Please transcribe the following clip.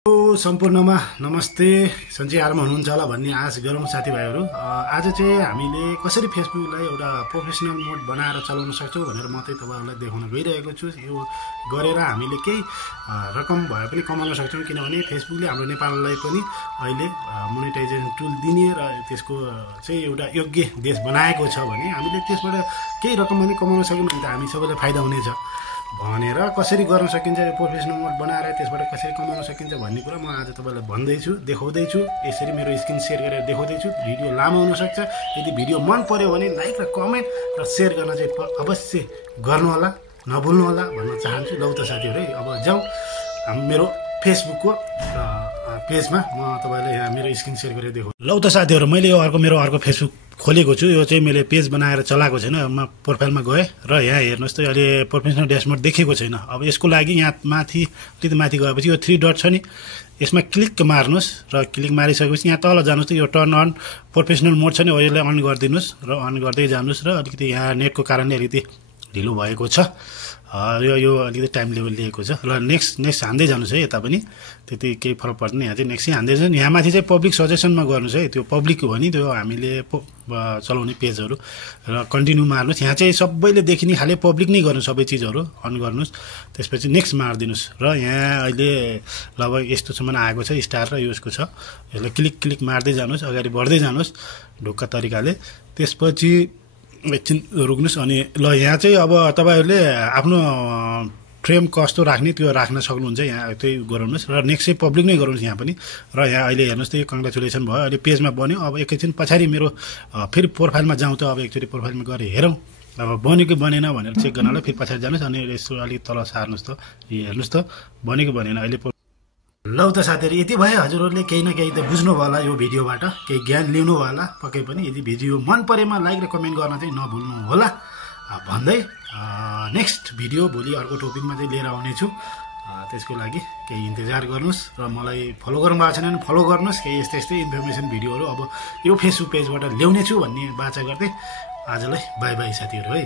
सम्पूर्णमा नमस्ते सन्चै आराम हुनुहुन्छ होला भन्ने आश गरौँ साथीभाइहरू। आज चाहिँ हामीले कसरी फेसबुकलाई एउटा प्रोफेसनल मोड बनाएर चलाउन सक्छौँ भनेर म चाहिँ तपाईँहरूलाई देखाउन गइरहेको छु। यो गरेर हामीले केही रकम भए पनि कमाउन सक्छौँ, किनभने फेसबुकले हाम्रो नेपाललाई पनि अहिले मोनेटाइजेसन टुल दिने र त्यसको चाहिँ एउटा योग्य देश बनाएको छ भने हामीले त्यसबाट केही रकम पनि कमाउन सक्यौँ भने त हामी सबैलाई फाइदा हुनेछ भनेर कसरी गर्न सकिन्छ, यो प्रोफेसनल मोड बनाएर त्यसबाट कसरी कमाउन सकिन्छ भन्ने कुरा म आज तपाईँलाई भन्दैछु, देखाउँदैछु। यसरी मेरो स्क्रिन सेयर गरेर देखाउँदैछु। भिडियो लामो हुनसक्छ। यदि भिडियो मन पर्यो भने लाइक र कमेन्ट र सेयर गर्न चाहिँ अवश्य गर्नुहोला, नभुल्नुहोला भन्न चाहन्छु। लौ त साथीहरू, अब जाउँ मेरो फेसबुकको पेजमा। म तपाईँलाई यहाँ मेरो स्क्रिन सेयर गरेर देखाउँछु। लौ त साथीहरू, मैले यो मेरो अर्को फेसबुक खोलेको छु। यो चाहिँ मैले पेज बनाएर चलाएको छैन। म प्रोफाइलमा गएँ र यहाँ हेर्नुहोस् त अहिले प्रोफेसनल ड्यासबोर्ड देखेको छैन। अब यसको लागि यहाँ माथि अलिकति माथि गएपछि यो 3 डट छ नि, यसमा क्लिक मार्नुहोस् र क्लिक मारिसकेपछि यहाँ तल जानुहोस् त यो टर्न अन प्रोफेसनल मोड छ नि, यसलाई अन गरिदिनुहोस् र अन गर्दै जानुहोस्। र अलिकति यहाँ नेटको कारणले अलिकति ढिलो भएको छ, यो अलिकति टाइम लेभल लिएको छ। र नेक्स्ट हान्दै जानुहोस् है। यता पनि त्यति केही फरक पर्दैन। यहाँ चाहिँ नेक्स्ट हान्दै जानु। यहाँ माथि चाहिँ पब्लिक सजेसनमा गर्नुहोस् है। त्यो पब्लिक हो नि, त्यो हामीले चलाउने पेजहरू र कन्टिन्यू मार्नुहोस्। यहाँ चाहिँ सबैले देखिने खाले पब्लिक नै गर्नु, सबै चिजहरू अन गर्नुहोस्। त्यसपछि नेक्स्ट मारिदिनुहोस् र यहाँ अहिले लगभग यस्तोसम्म आएको छ, स्टार र यसको छ। यसलाई क्लिक मार्दै जानुहोस्, अगाडि बढ्दै जानुहोस् ढुक्क तरिकाले। त्यसपछि एकछिन रोक्नुहोस्। अनि ल यहाँ चाहिँ अब तपाईँहरूले आफ्नो फ्रेम कस्तो राख्ने त्यो राख्न सक्नुहुन्छ। यहाँ त्यही गराउनुहोस् र नेक्स्ट चाहिँ पब्लिक नै गराउनुहोस् यहाँ पनि। र यहाँ अहिले हेर्नुहोस् त यो कङ्ग्रेचुलेसन भयो, अहिले पेजमा बन्यो। अब एकैछिन पछाडि मेरो फेरि प्रोफाइलमा जाउँ त। अब एकचोटि प्रोफाइलमा गएर हेरौँ अब बन्यो कि बनेन भनेर चेक गर्नलाई फेरि पछाडि जानुहोस्। अनि यसो अलिक तल सार्नुहोस् त, हेर्नुहोस् त बन्यो कि बनेन अहिले। लौ त साथीहरू, यति भए हजुरहरूले केही न केही त बुझ्नुभयो होला, यो भिडियोबाट केही ज्ञान लिनु होला पक्कै पनि। यदि भिडियो मन परेमा लाइक र कमेन्ट गर्न चाहिँ नभुल्नु होला भन्दै नेक्स्ट भिडियो भोलि अर्को टपिकमा चाहिँ लिएर आउनेछु। त्यसको लागि केही इन्तजार गर्नुहोस् र मलाई फलो गर्नुभएको छैन भने फलो गर्नुहोस्। केही यस्तै इन्फर्मेसन भिडियोहरू अब यो फेसबुक पेजबाट ल्याउनेछु भन्ने बाचा गर्दै आजलाई बाई बाई साथीहरू है।